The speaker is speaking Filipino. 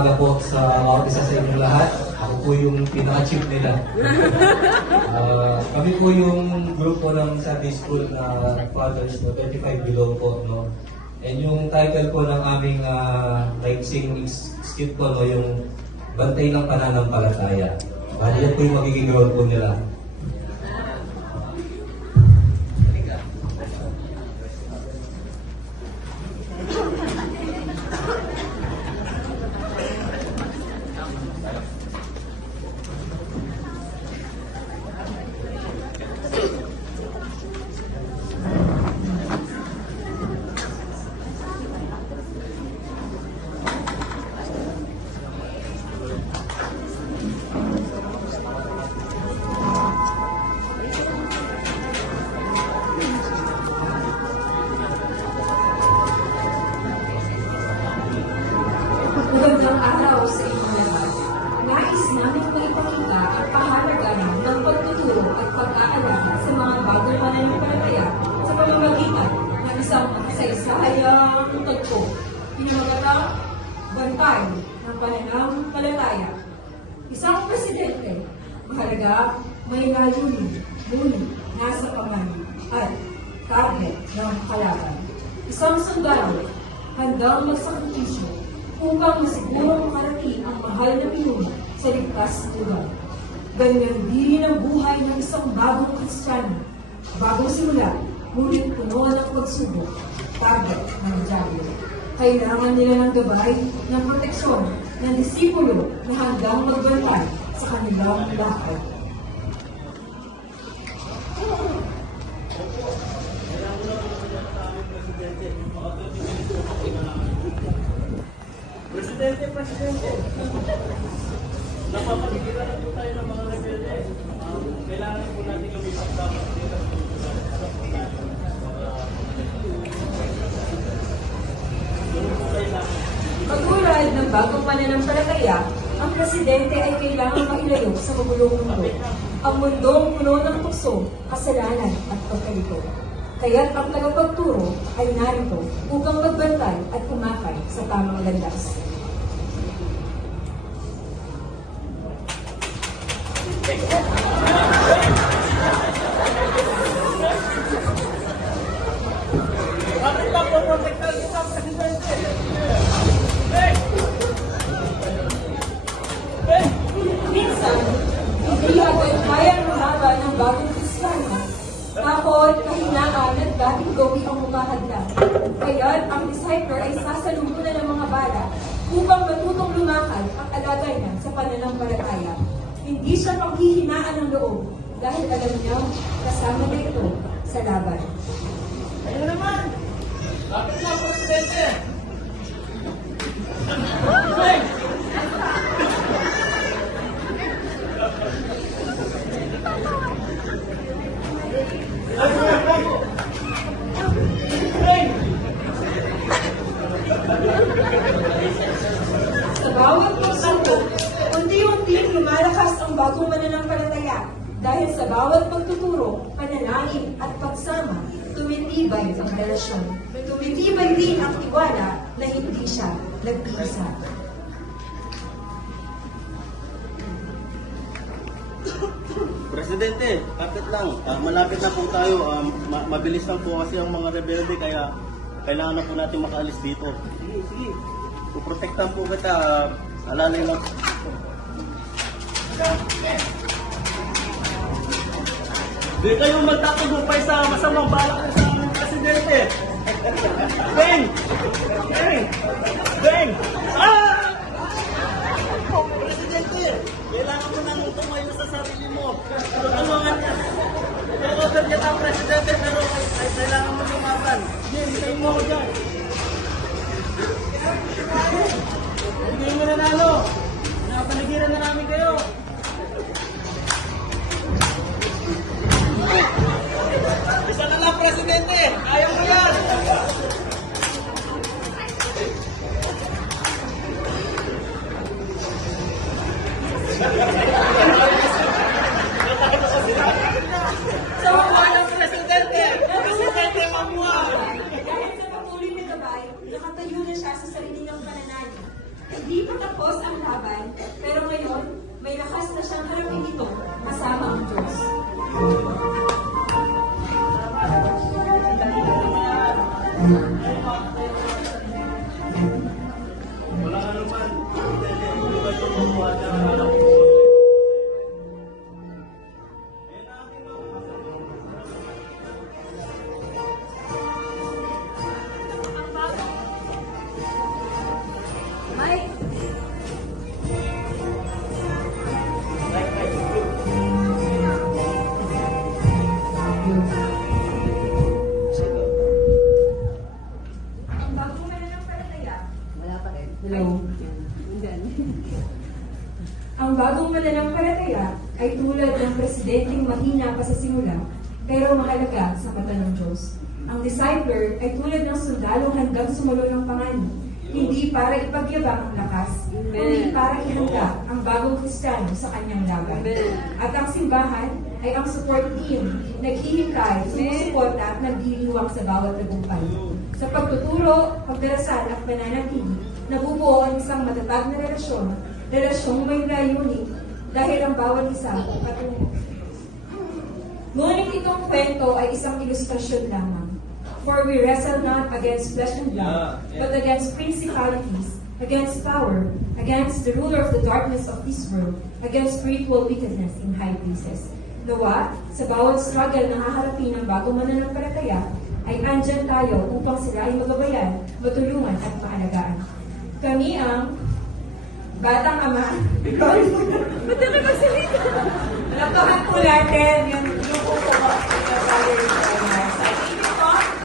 Umaga po sa bawat isa sa inyong lahat. Ako po yung pinaka-chief nila. Kami po yung grupo ng Sunday School na Fathers, no, 35 below po. No? And yung title po ng aming live singing skit po, no, yung Bantay ng Pananampalataya. Yan po yung magiging role po nila. Magandang araw sa inyong lahat. Nais namin na ipakita ang pahalagaan ng pagtuturo at pag-aalaga sa mga bagong mananampalataya sa pamamagitan ng isang makasaysayang tagpo. Pinamagatang Bantay ng Pananampalataya. Isang presidente, mahalaga, may layunin, ngunit nasa kamay at tablet ng kalaban. Isang sundalo, handang magsakripisyo upang masigurong makarating ang mahal na pinuno sa ligtas na lugar. Ganyan din ang buhay ng isang bagong Kristiyano. Bagong simula, ngunit puno ng pagsubok, target ng Diablo. Kailangan nila ng gabay ng proteksyon ng disipulo na handang magbantay sa kanilang lakad. Presidente, napapaligiran na po tayo ng mga rebelde. Kailangan po natin lumipat dapat dito. Pagulad ng bagong pananampalataya, ang presidente ay kailangan mailayo sa magulong mundo. Ang mundong puno ng tukso, kasalanan at pagkalito. Kaya't ang tagapagturo ay narito upang magbantay at kumakay sa tamang landas. Bakit pa po protektahan kita, Presidente? Minsan, hindi agad kayang mahaba ng bagong Kristiyano. Takot, kahinaan at dating gawi ang umahadla. Kaya't ang disciple ay sasalubungan ng mga bala upang matutong lumakad ang alagay niya sa pananampalataya. Hindi siya panghihinaan ng loob dahil alam niya kasama na ito sa laban. Ayun naman! Bakit na, Presidente? Sa bawat pagsubok, unti-unting lumalakas ang bagong mananampalataya dahil sa bawat pagtuturo, panalangin at pagsama, tumitibay ang relasyon. Tumitibay din ang tiwala na hindi siya nag-iisa. Presidente, kapit lang. Malapit na po tayo. Mabilis lang po kasi ang mga rebelde kaya kailangan na po natin makaalis dito. Sige. Puprotektahan po kita. Alalay lang. Di kayo magtatagumpay sa masamang balak sa aming Presidente. Beng! Beng! Beng! Ah! Presidente, kailangan mo nang tumayo sa sarili mo. Tulungan niya. I-order niya ang Presidente pero kailangan mo lumaban. Hindi, hintayin mo ako dyan. Hindi mo nanalo. Napaligiran na namin kayo. Isa na lang, Presidente. Kaya mo yan. ang laban, pero ngayon, may lakas na siyang harapin ito kasama ang Diyos. Wala ka naman. Hindi ba ito mabuhat na alam? Mike! Ang bagong mananampalataya. Wala pa rin. Hello. Yan. Ang bagong mananampalataya ay tulad ng presidenteng mahina pa sa simula, pero mahalaga sa mata ng Diyos. Ang discipler ay tulad ng sundalong handang sumulo ng panganib, hindi para ipagyabang ang lakas, kundi para ihanda ang bagong Kristiyano sa kanyang laban. At ang simbahan ay ang support team, naghihintay, sumusuporta at nagdiriwang sa bawat tagumpay. Sa pagtuturo, pagdarasal at pananatili, nabubuo ang isang matatag na relasyong may layunin dahil ang bawat isa patungo. Ngunit itong kwento ay isang ilustrasyon lamang. For we wrestle not against flesh and blood, but against principalities, against power, against the ruler of the darkness of this world, against spiritual wickedness in high places. Nawa, sa bawat struggle na haharapin ng bagong mananampalataya, ay andyan tayo upang sila ay magabayan, matulungan at maalagaan. Kami ang Batang Ama. Nagkahan po natin yung po po